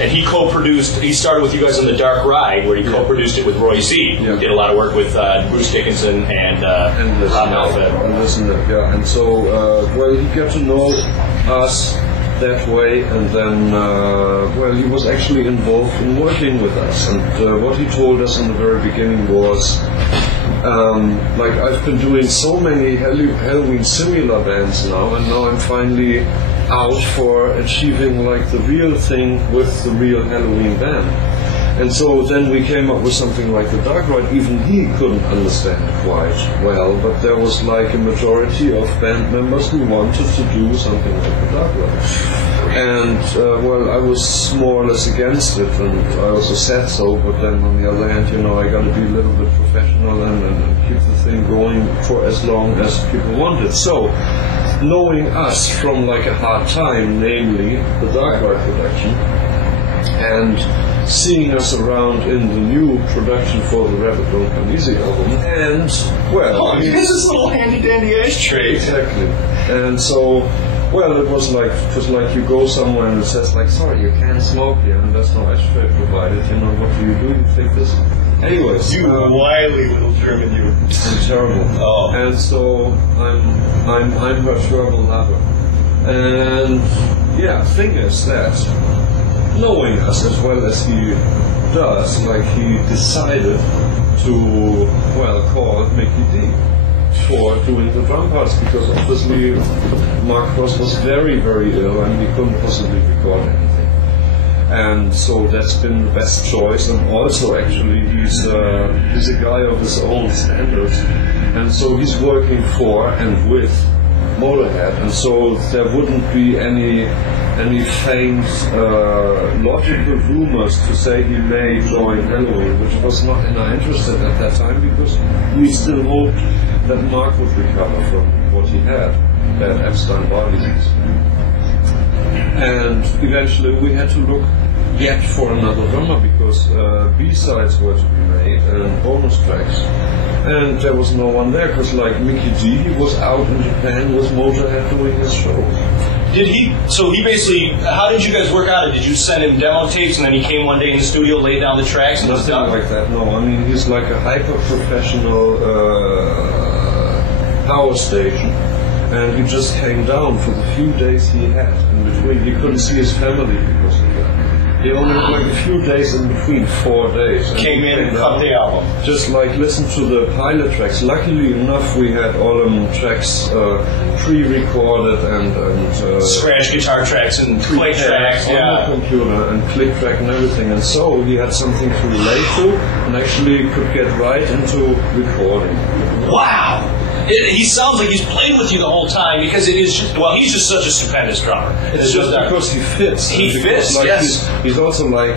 And he co-produced, he started with you guys on The Dark Ride, where he co-produced it with Roy Z, who did a lot of work with Bruce Dickinson and Listen, and so, well, he got to know us that way, and then, well, he was actually involved in working with us, and what he told us in the very beginning was, like, I've been doing so many Helloween similar bands now, and now I'm finally out for achieving like the real thing with the real Helloween band. And so then we came up with something like The Dark Ride. Even he couldn't understand quite well, but there was like a majority of band members who wanted to do something like The Dark Ride. And well, I was more or less against it, and I also said so, but then on the other hand, you know, I got to be a little bit professional and keep the thing going for as long as people wanted. So, knowing us from like a hard time, namely The Dark Ride production, and seeing us around in the new production for the Rabbit Don't Come Easy album, and well, this is a little handy dandy ashtray. Exactly. And so, well, it was like you go somewhere and it says like, sorry, you can't smoke here, and there's no ashtray provided. You know, what do? You take this. Anyways, you wily little German, you. I'm terrible. Oh. And so I'm her terrible lover. And yeah, thing is that, knowing us as well as he does, like, he decided to, well, call Mickey D for doing the drum parts, because obviously Mark Cross was very, very ill and he couldn't possibly record anything. And so that's been the best choice, and also actually he's a guy of his own standards, and so he's working for and with Motorhead, and so there wouldn't be any faint logical rumors to say he may join Helloween, which was not in our interest at that time, because we still hoped that Mark would recover from what he had, that Epstein body disease. And eventually we had to look yet for another drummer, because B-sides were to be made and bonus tracks, and there was no one there, because like Mickey G was out in Japan with Motorhead doing his show. Did he, so he basically, how did you guys work out it? Did you send him demo tapes and then he came one day in the studio, laid down the tracks and was done? Nothing like that, no. I mean, he's like a hyper-professional power station, and he just came down for the few days he had in between. He couldn't see his family because of that. He only had like a few days in between, 4 days. Came in and cut the album. Just like listen to the pilot tracks. Luckily enough, we had all tracks pre-recorded and scratch guitar tracks and click tracks on the computer, and click track and everything. And so he had something to relate to, and actually could get right into recording. Wow! He sounds like he's played with you the whole time, because it is just, well, he's just such a stupendous drummer. It's just because he fits. He fits, like, yes. He's also like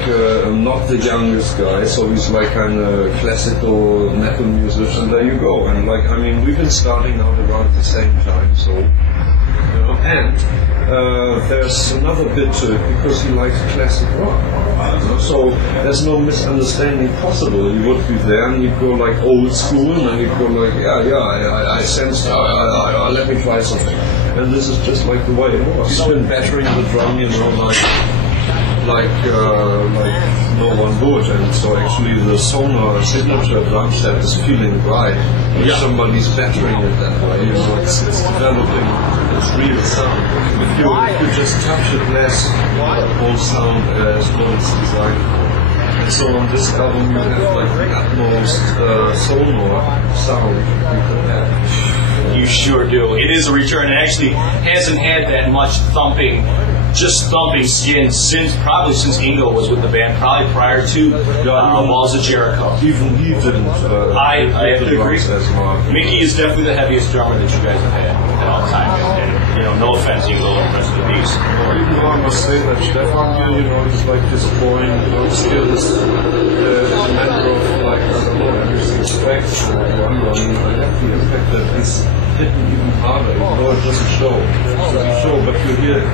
not the youngest guy, so he's like kind of classical metal musician. There you go. And like, I mean, we've been starting out around the same time, so, you know. And there's another bit to it, because he likes classic rock. So there's no misunderstanding possible. He would be there and he'd go like old school, and he'd go like, I sensed, let me try something. And this is just like the way it was. He's been battering the drum, you know, like no one would. And so actually the Sonar signature drum set is feeling right if somebody's battering it that way. You know, it's developing its real sound. If you just touch it less, the whole sound is what it's designed for. And so on this album you have like the utmost Sonar sound you could have. You sure do. It is a return. It actually hasn't had that much thumping skin probably since Ingo was with the band, probably prior to Walls of Jericho. Even he didn't. I have to agree. Mickey is definitely the heaviest drummer that you guys have had at all time. And, you know, no offense, Ingo, and the rest of the beast. Even though I must say that Stefan, you know, is like this boring, still this member of like, I don't know, everything specs and drummer. I mean, I have the effect that he's hitting even harder, even though it doesn't show. It doesn't show, but you hear it.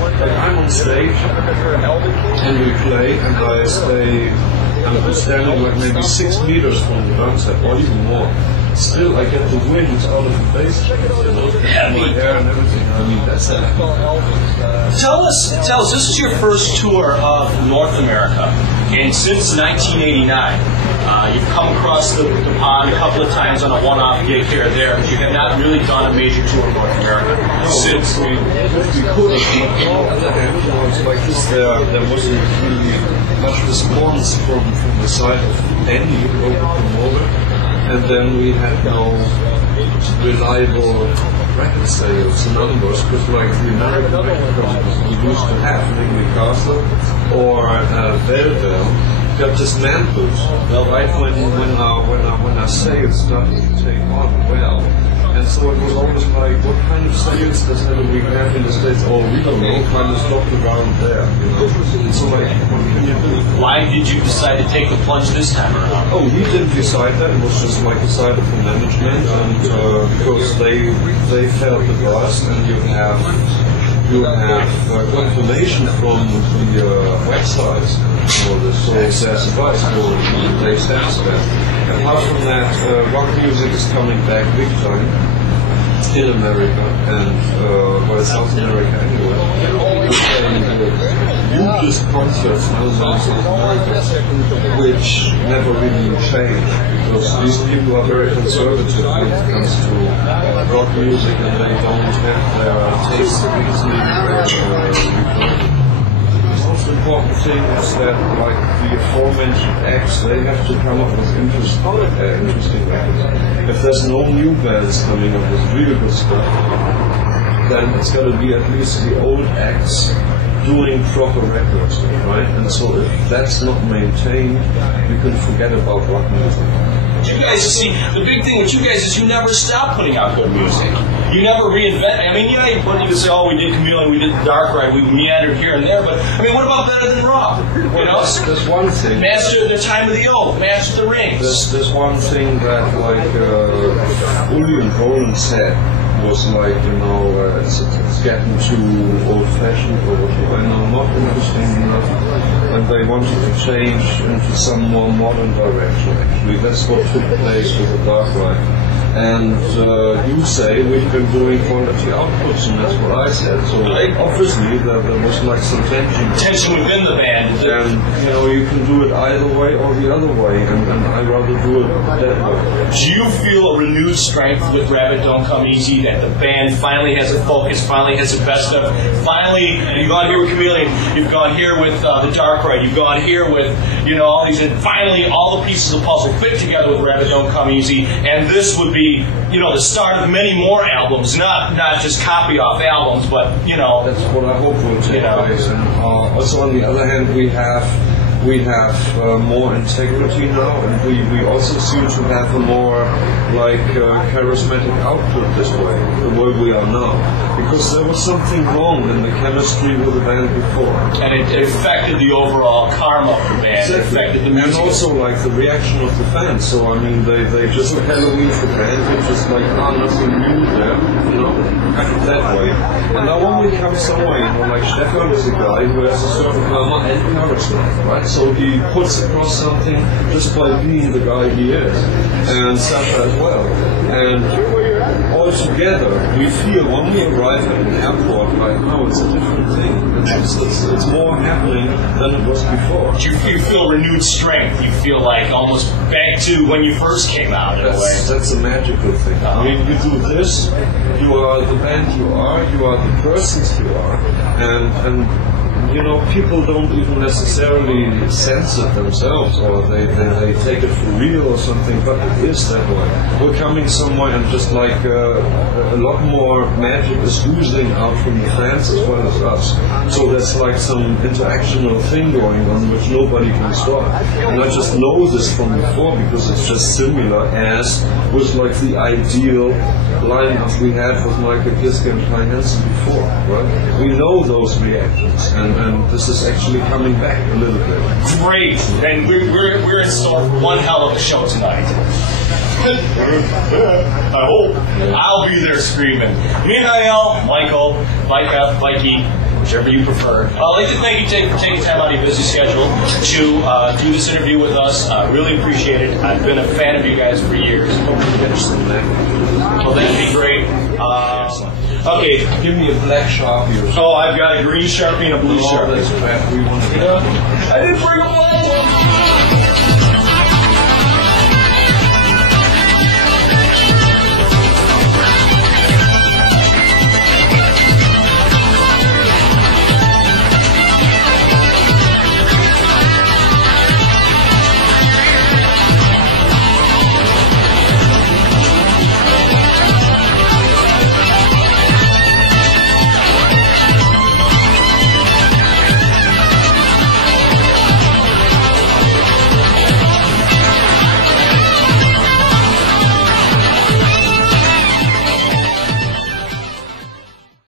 Like, I'm on stage and we play, and I'm standing like maybe 6 meters from the drum set, or even more. still I get the wind out of the bass, you know, my hair and everything. I mean, that's it. Tell us, this is your first tour of North America, and since 1989, you've come across the pond a couple of times on a one-off gig here and there, but you have not really done a major tour of North America since. We could have, on the other hand, like this, there wasn't really much response from the side of any local promoter, and then we had no reliable record sales numbers, because like the American record companies we used to have, namely Castle or Velvel, got dismantled right when our sales started to take on well. And so it was always like, what kind of sales does Helloween have in the States? Oh, we don't know, kind of stopped around there, you know. And so like, what can you do? Why did you decide to take the plunge this time around? Oh, we didn't decide that. It was just like decided from management, and because they felt the buzz, and you have confirmation from the websites for this, so there's advice for they stand there. Apart from that, rock music is coming back big time in America and South America anyway. Hugest concerts now in South America, which never really changed, because these people are very conservative when it comes to rock music, and they don't have their taste easily the most important thing is that, like the aforementioned acts, they have to come up with interesting records. If there's no new bands coming up with really good stuff, then it's got to be at least the old acts doing proper records, right? And so if that's not maintained, you can forget about rock music. You guys, see, the big thing with you guys is you never stop putting out good music. You never reinvent. I mean, yeah, you can say, oh, we did Chameleon, we did Dark Ride, we meandered here and there, but I mean, what about Better Than Rock? You know, there's one thing. Master the Time of the Oath, Master the Rings. There's one thing that, like, Uli and Roland said was like, you know, it's getting too old-fashioned or whatever. I know, not interesting enough, and they wanted to change into some more modern direction. Actually, that's what took place with the Dark Ride. And you say we've been doing quality outputs, and that's what I said. So obviously there was like some tension. Tension within the band. And you know, you can do it either way or the other way, and I'd rather do it that way. Do you feel a renewed strength with Rabbit Don't Come Easy, that the band finally has a focus, finally has a best of, finally, you've gone here with Chameleon, you've gone here with the Dark Ride, you've gone here with, you know, all these, and finally all the pieces of the puzzle fit together with Rabbit Don't Come Easy, and this would be, you know, the start of many more albums, not just copy off albums, but, you know. That's what I hope will take place. And also on the other hand, we have more integrity now, and we also seem to have a more like charismatic output this way, the way we are now, because there was something wrong in the chemistry with the band before, and it affected the overall karma of the band. Exactly. It affected the music, and also like the reaction of the fans. So I mean, they just Helloween for band, it's just like nothing new there, you know, kind of that way. And now when we come somewhere, you know, like Stefan is a guy who has a certain karma and charisma, right? So he puts across something just by being the guy he is, and Sasha as well. And all together, we feel when we arrive at an airport right now, it's a different thing. It's more happening than it was before. You feel renewed strength. You feel like almost back to when you first came out in a way. That's a magical thing. I mean, you do this, you are the band you are the persons you are, and you know, people don't even necessarily sense it themselves, or they take it for real or something, but it is that way. We're coming somewhere and just like a lot more magic is oozing out from the fans as well as us. So there's like some interactional thing going on which nobody can stop. And I just know this from before because it's just similar as was like the ideal lineup we had with Michael Weikath and Kai Hansen before, right? We know those reactions, and this is actually coming back a little bit. Great, and we're in store for one hell of a show tonight. I hope. I'll be there screaming. Me and Noel, Michael, Weikath, Mikey, whichever you prefer. I'd like to thank you for taking time out of your busy schedule to do this interview with us. I really appreciate it. I've been a fan of you guys for years. Well, that'd be great. Okay. Give me a black Sharpie or something. Oh, I've got a green Sharpie and a blue Sharpie. That's crap. We want to. I didn't bring a black one.